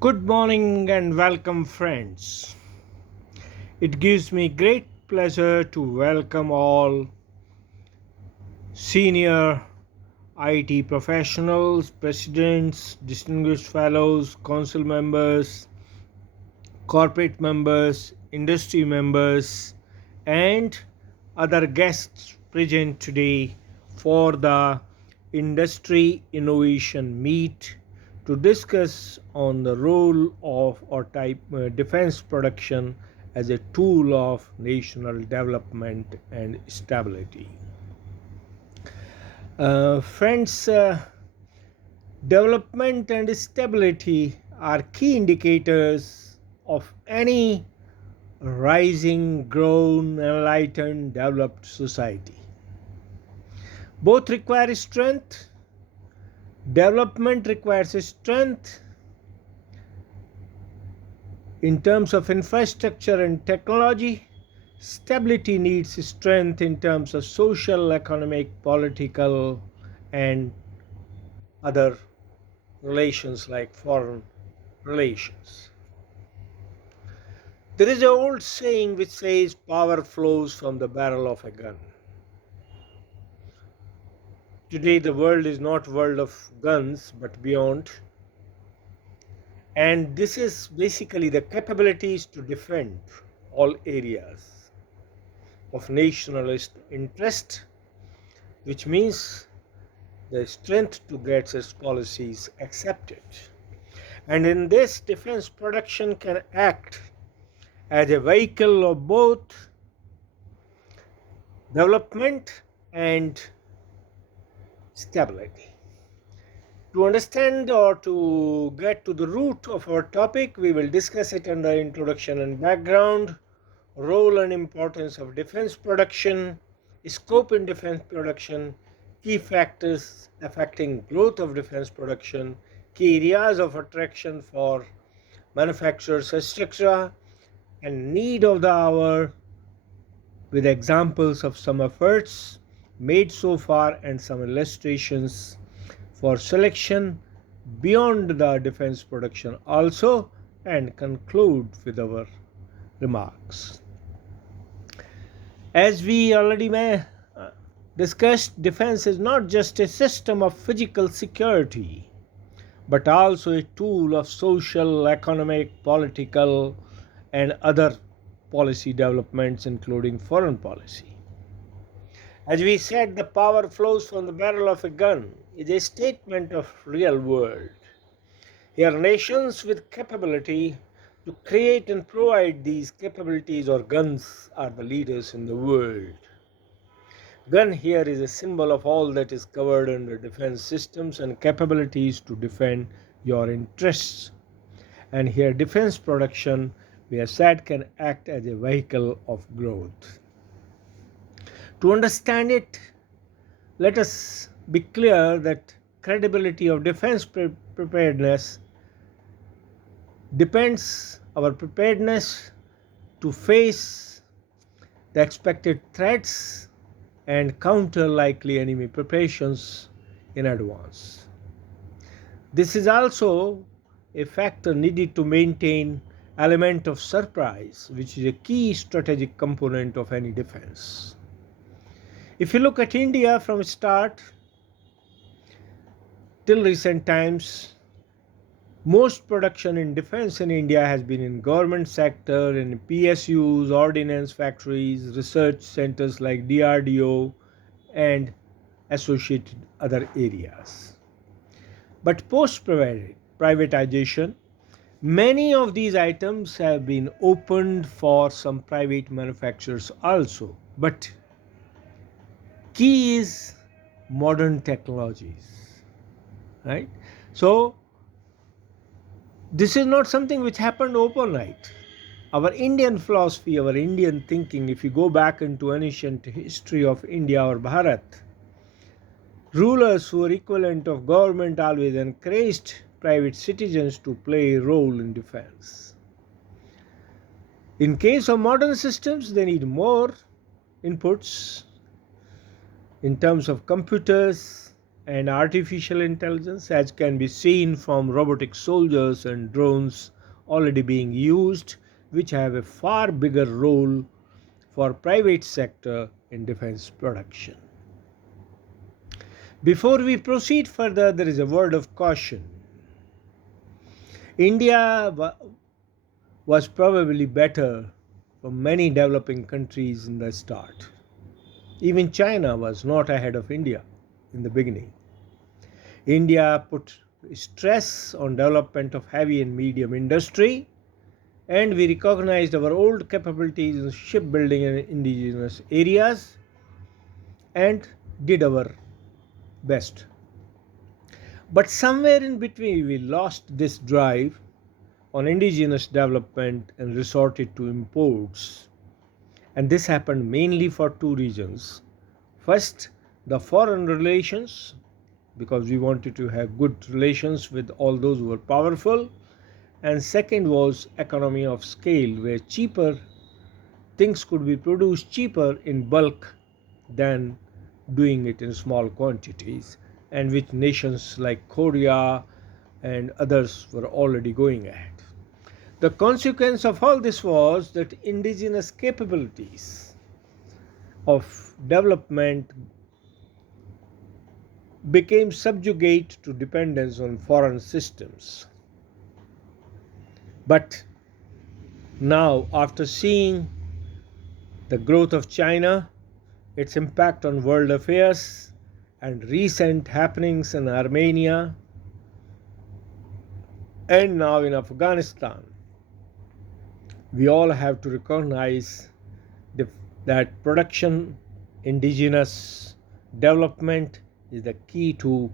Good morning and welcome, friends. It gives me great pleasure to welcome all senior IT professionals, presidents, distinguished fellows, council members, corporate members, industry members, and other guests present today for the Industry Innovation Meet to discuss on the role of or type defense production as a tool of national development and stability. Friends, development and stability are key indicators of any rising, grown, enlightened, developed society. Both require strength. Development requires strength in terms of infrastructure and technology. Stability needs strength in terms of social, economic, political, and other relations like foreign relations. There is an old saying which says power flows from the barrel of a gun. Today the world is not world of guns but beyond, and this is basically the capabilities to defend all areas of nationalist interest, which means the strength to get its policies accepted. And in this, defense production can act as a vehicle of both development and stability. To understand or to get to the root of our topic, we will discuss it under introduction and background, role and importance of defense production, scope in defense production, key factors affecting growth of defense production, key areas of attraction for manufacturers, etc., and need of the hour with examples of some efforts made so far and some illustrations for selection beyond the defense production also, and conclude with our remarks. As we already discussed, defense is not just a system of physical security but also a tool of social, economic, political, and other policy developments, including foreign policy. As we said, the power flows from the barrel of a gun is a statement of real world. Here, nations with capability to create and provide these capabilities or guns are the leaders in the world. Gun here is a symbol of all that is covered under defense systems and capabilities to defend your interests. And here, defense production, we have said, can act as a vehicle of growth. To understand it, let us be clear that credibility of defense preparedness depends our preparedness to face the expected threats and counter likely enemy preparations in advance. This is also a factor needed to maintain element of surprise, which is a key strategic component of any defense. If you look at India from start till recent times, most production in defense in India has been in government sector, in PSUs, ordnance factories, research centers like DRDO, and associated other areas. But post privatization, many of these items have been opened for some private manufacturers also. But key is modern technologies, right? So this is not something which happened overnight. Our Indian philosophy, our Indian thinking, if you go back into ancient history of India or Bharat, rulers who were equivalent of government always encouraged private citizens to play a role in defense. In case of modern systems, they need more inputs in terms of computers and artificial intelligence, as can be seen from robotic soldiers and drones already being used, which have a far bigger role for private sector in defense production. Before we proceed further, there is a word of caution. India was probably better from many developing countries in the start. Even China was not ahead of India in the beginning. India put stress on development of heavy and medium industry, and we recognized our old capabilities in shipbuilding and indigenous areas and did our best. But somewhere in between, we lost this drive on indigenous development and resorted to imports. And this happened mainly for two reasons. First, the foreign relations, because we wanted to have good relations with all those who were powerful. And second was economy of scale, where cheaper things could be produced cheaper in bulk than doing it in small quantities, and which nations like Korea and others were already going ahead. The consequence of all this was that indigenous capabilities of development became subjugate to dependence on foreign systems. But now, after seeing the growth of China, its impact on world affairs, and recent happenings in Armenia and now in Afghanistan, we all have to recognize that production, indigenous development is the key to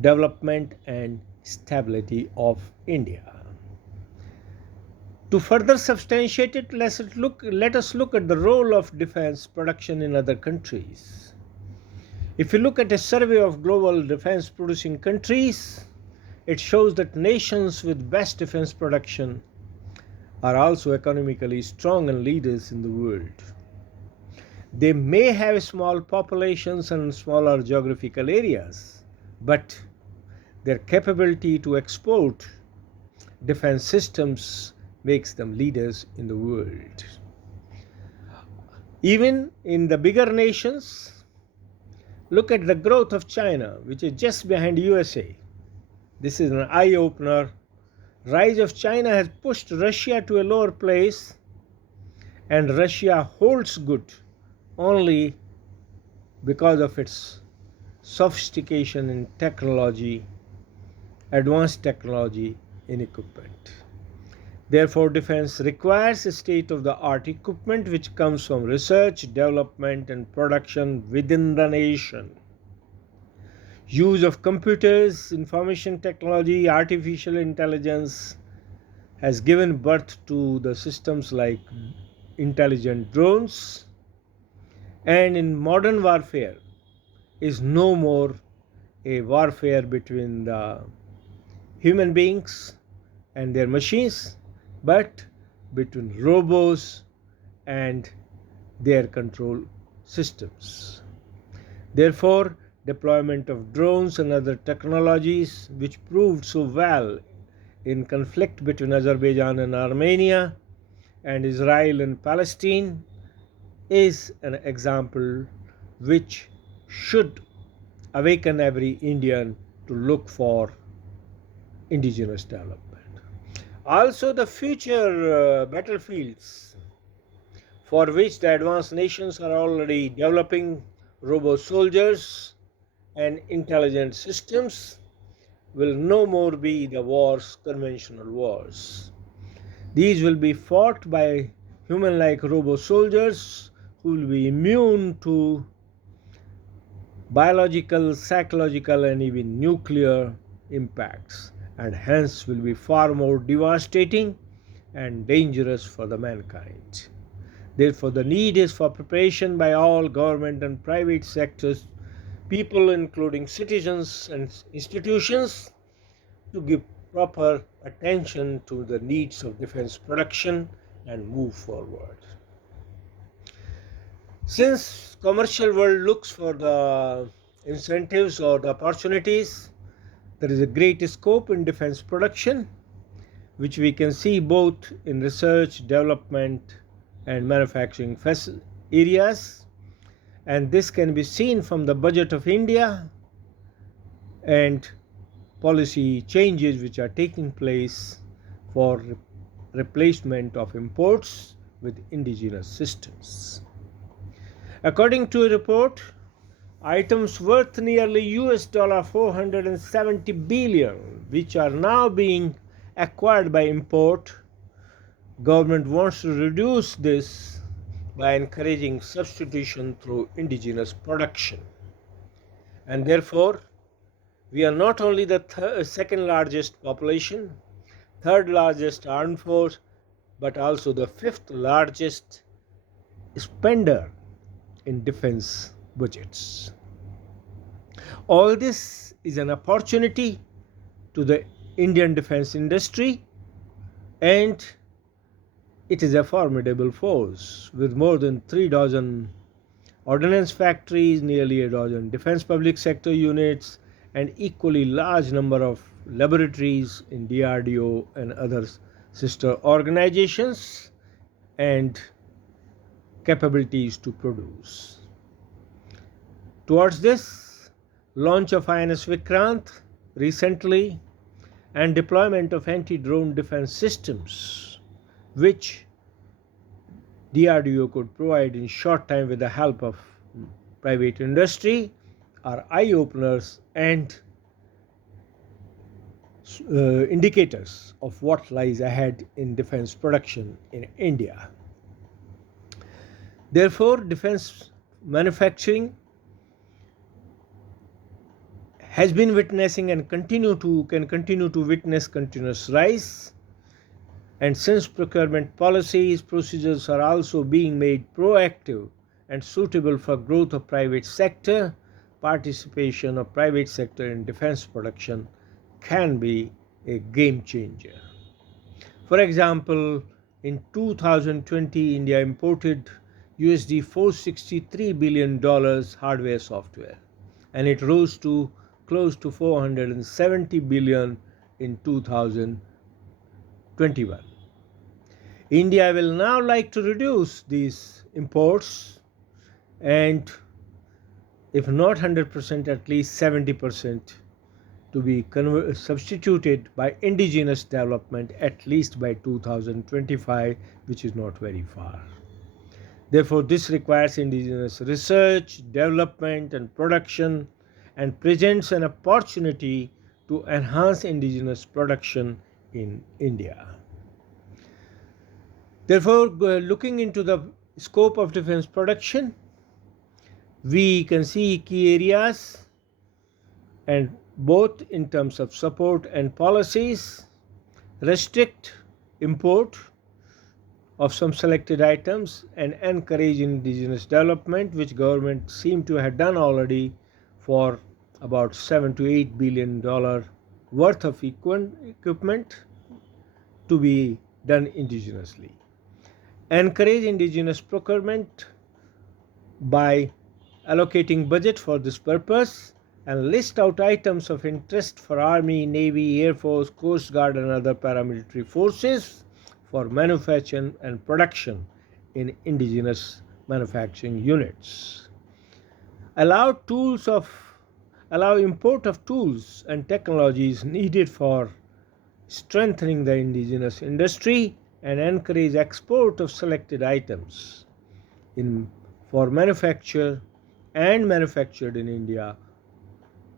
development and stability of India. To further substantiate it, let us look at the role of defense production in other countries. If you look at a survey of global defense producing countries, it shows that nations with best defense production are also economically strong and leaders in the world. They may have small populations and smaller geographical areas, but their capability to export defense systems makes them leaders in the world. Even in the bigger nations, look at the growth of China, which is just behind USA. This is an eye-opener. Rise of China has pushed Russia to a lower place, and Russia holds good only because of its sophistication in technology, advanced technology in equipment. Therefore, defense requires state-of-the-art equipment which comes from research, development, and production within the nation. Use of computers, information technology, artificial intelligence has given birth to the systems like intelligent drones, and in modern warfare is no more a warfare between the human beings and their machines, but between robots and their control systems. Therefore, deployment of drones and other technologies, which proved so well in conflict between Azerbaijan and Armenia and Israel and Palestine, is an example which should awaken every Indian to look for indigenous development. Also, the future battlefields for which the advanced nations are already developing robo soldiers and intelligent systems will no more be the wars, conventional wars. These will be fought by human like robo soldiers who will be immune to biological, psychological, and even nuclear impacts, and hence will be far more devastating and dangerous for the mankind. Therefore, the need is for preparation by all government and private sectors, people including citizens and institutions, to give proper attention to the needs of defense production and move forward. Since commercial world looks for the incentives or the opportunities, there is a great scope in defense production, which we can see both in research, development, and manufacturing areas. And this can be seen from the budget of India and policy changes which are taking place for replacement of imports with indigenous systems. According to a report, items worth nearly $470 billion, which are now being acquired by import, government wants to reduce this by encouraging substitution through indigenous production. And therefore, we are not only the second largest population, third largest armed force, but also the fifth largest spender in defense budgets. All this is an opportunity to the Indian defense industry, and it is a formidable force with more than 3 dozen ordnance factories, nearly a dozen defense public sector units, and equally large number of laboratories in DRDO and other sister organizations, and capabilities to produce. Towards this, launch of INS Vikrant recently and deployment of anti-drone defense systems, which DRDO could provide in short time with the help of private industry, are eye-openers and indicators of what lies ahead in defense production in India. Therefore, defense manufacturing has been witnessing and can continue to witness continuous rise. And since procurement policies, procedures are also being made proactive and suitable for growth of private sector, participation of private sector in defense production can be a game changer. For example, in 2020, India imported $463 billion hardware software, and it rose to close to $470 billion in 2021. India will now like to reduce these imports, and if not 100%, at least 70%, to be substituted by indigenous development at least by 2025, which is not very far. Therefore, this requires indigenous research, development, and production, and presents an opportunity to enhance indigenous production in India. Therefore, looking into the scope of defense production, we can see key areas, and both in terms of support and policies: restrict import of some selected items and encourage indigenous development, which government seem to have done already for about $7 to $8 billion worth of equipment to be done indigenously. Encourage indigenous procurement by allocating budget for this purpose, and list out items of interest for Army, Navy, Air Force, Coast Guard, and other paramilitary forces for manufacture and production in indigenous manufacturing units. Allow import of tools and technologies needed for strengthening the indigenous industry, and encourage export of selected items for manufacture and manufactured in India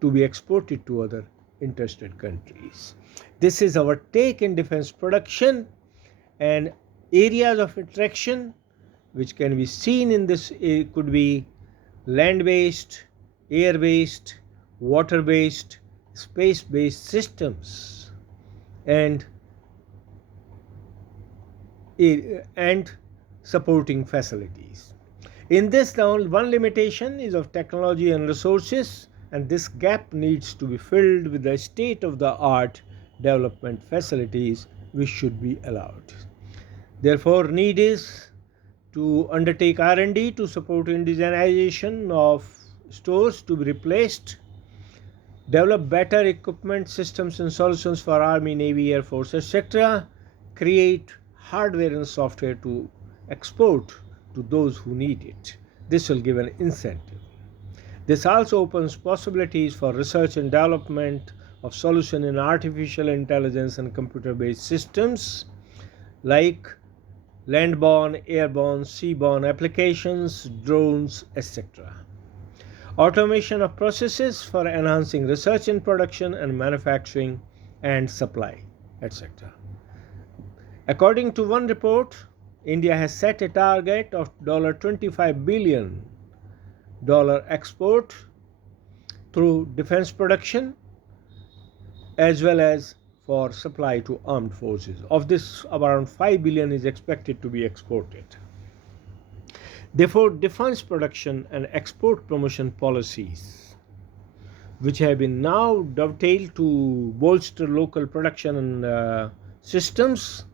to be exported to other interested countries. This is our take in defense production, and areas of interaction which can be seen in this could be land-based, air-based, water-based, space-based systems, and supporting facilities. In this, one limitation is of technology and resources, and this gap needs to be filled with the state-of-the-art development facilities which should be allowed. Therefore, need is to undertake R&D to support indigenization of stores to be replaced, develop better equipment systems and solutions for Army, Navy, Air Force, etc., create hardware and software to export to those who need it. This will give an incentive. This also opens possibilities for research and development of solutions in artificial intelligence and computer-based systems like land-borne, airborne, seaborne applications, drones, etc. Automation of processes for enhancing research and production and manufacturing and supply, etc. According to one report, India has set a target of $25 billion export through defense production as well as for supply to armed forces. Of this, around 5 billion is expected to be exported. Therefore, defense production and export promotion policies, which have been now dovetailed to bolster local production and systems,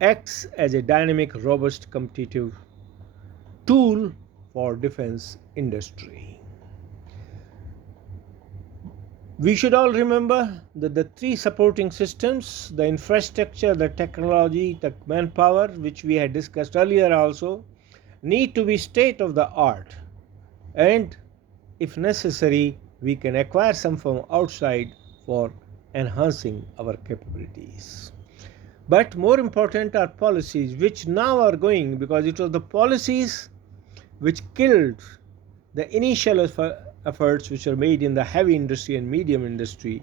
acts as a dynamic, robust, competitive tool for defense industry. We should all remember that the three supporting systems, the infrastructure, the technology, the manpower, which we had discussed earlier also, need to be state of the art, and if necessary we can acquire some from outside for enhancing our capabilities. But more important are policies which now are going, because it was the policies which killed the initial efforts which are made in the heavy industry and medium industry,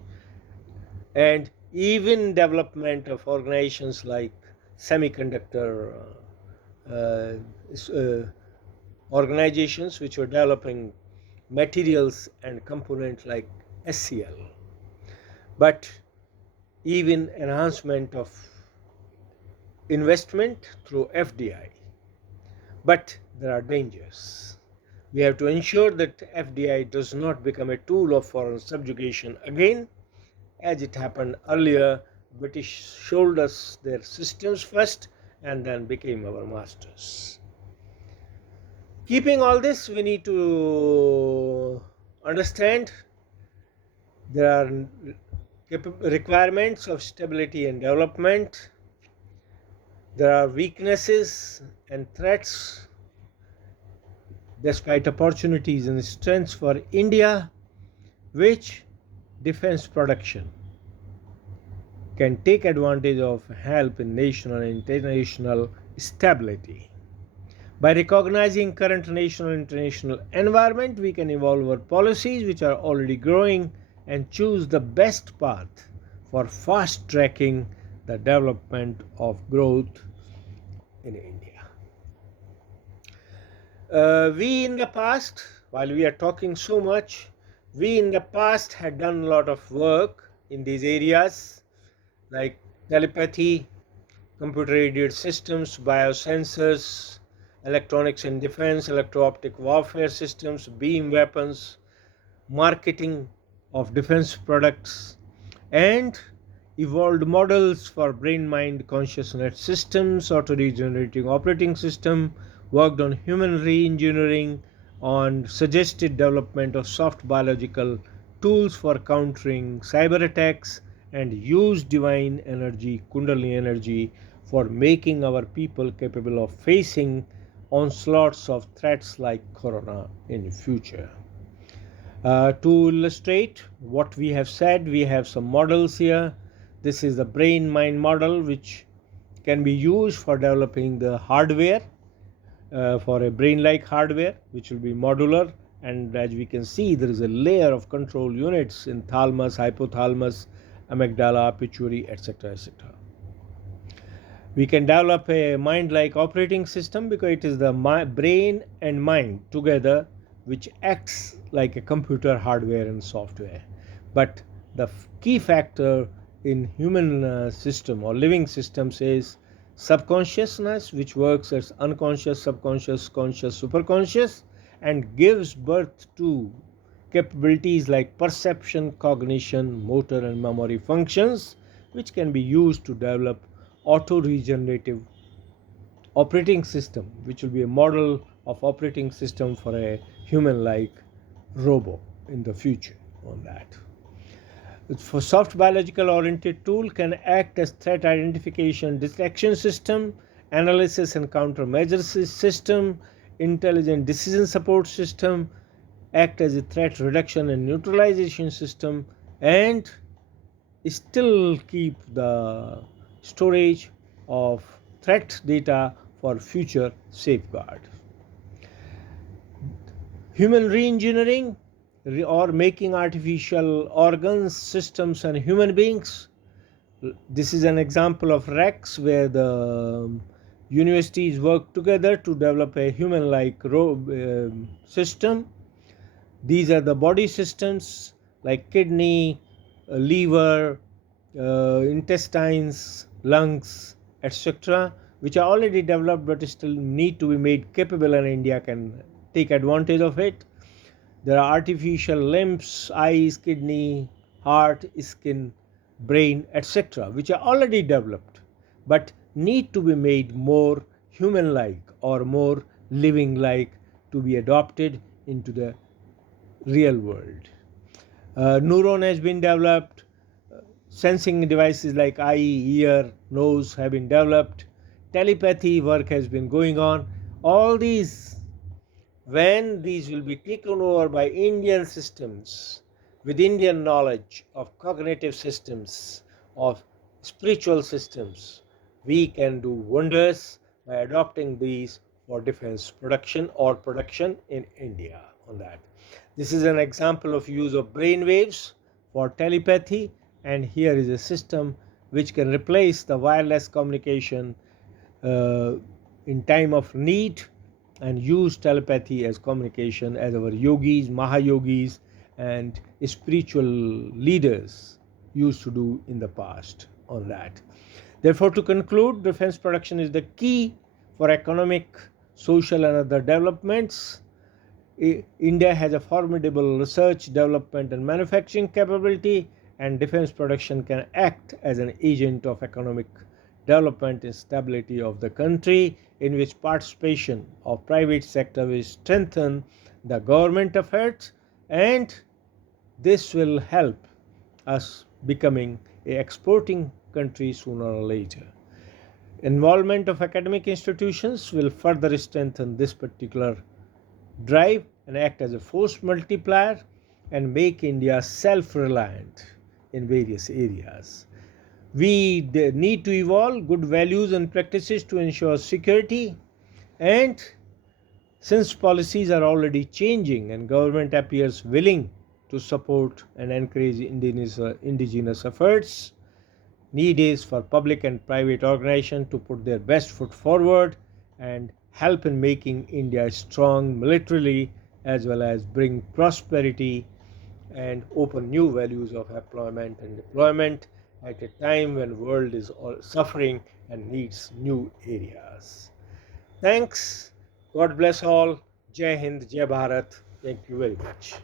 and even development of organizations like semiconductor organizations which were developing materials and components like SCL. But even enhancement of investment through FDI. But there are dangers. We have to ensure that FDI does not become a tool of foreign subjugation again, as it happened earlier. British showed us their systems first and then became our masters. Keeping all this, we need to understand there are requirements of stability and development. There are weaknesses and threats despite opportunities and strengths for India, which defense production can take advantage of, help in national and international stability. By recognizing current national and international environment, we can evolve our policies which are already growing and choose the best path for fast tracking the development of growth in India. We in the past, while we are talking so much, we in the past had done a lot of work in these areas like telepathy, computer-aided systems, biosensors, electronics and defense, electro-optic warfare systems, beam weapons, marketing of defense products, and evolved models for brain-mind consciousness systems, auto-regenerating operating system, worked on human re-engineering, on suggested development of soft biological tools for countering cyber attacks, and used divine energy, Kundalini energy, for making our people capable of facing onslaughts of threats like corona in future. To illustrate what we have said, we have some models here. This is the brain-mind model, which can be used for developing the hardware, for a brain-like hardware, which will be modular. And as we can see, there is a layer of control units in thalamus, hypothalamus, amygdala, pituitary, etc., etc. We can develop a mind-like operating system because it is the brain and mind together which acts like a computer hardware and software. But the key factor in human system or living systems is subconsciousness, which works as unconscious, subconscious, conscious, superconscious, and gives birth to capabilities like perception, cognition, motor and memory functions, which can be used to develop auto-regenerative operating system, which will be a model of operating system for a human-like robo in the future on that. For soft biological oriented tool can act as threat identification detection system, analysis and countermeasures system, intelligent decision support system, act as a threat reduction and neutralization system, and still keep the storage of threat data for future safeguard. Human reengineering or making artificial organs, systems, and human beings. This is an example of REX where the universities work together to develop a human like system. These are the body systems like kidney, liver, intestines, lungs, etc., which are already developed but still need to be made capable, and India can take advantage of it. There are artificial limbs, eyes, kidney, heart, skin, brain, etc., which are already developed but need to be made more human like or more living like to be adopted into the real world. Neuron has been developed, sensing devices like eye, ear, nose have been developed, telepathy work has been going on. All these, when these will be taken over by Indian systems with Indian knowledge of cognitive systems, of spiritual systems, we can do wonders by adopting these for defense production or production in India on that. This is an example of use of brain waves for telepathy, and here is a system which can replace the wireless communication uh, in time of need and use telepathy as communication as our yogis, mahayogis, and spiritual leaders used to do in the past on that. Therefore, to conclude, defense production is the key for economic, social, and other developments. India has a formidable research, development, and manufacturing capability, and defense production can act as an agent of economic development and stability of the country, in which participation of private sector will strengthen the government efforts, and this will help us becoming a exporting country sooner or later. Involvement of academic institutions will further strengthen this particular drive and act as a force multiplier and make India self-reliant in various areas. We need to evolve good values and practices to ensure security, and since policies are already changing and government appears willing to support and encourage indigenous efforts, need is for public and private organizations to put their best foot forward and help in making India strong militarily, as well as bring prosperity and open new values of employment and deployment at a time when world is suffering and needs new areas. Thanks. God bless all. Jai Hind, Jai Bharat. Thank you very much.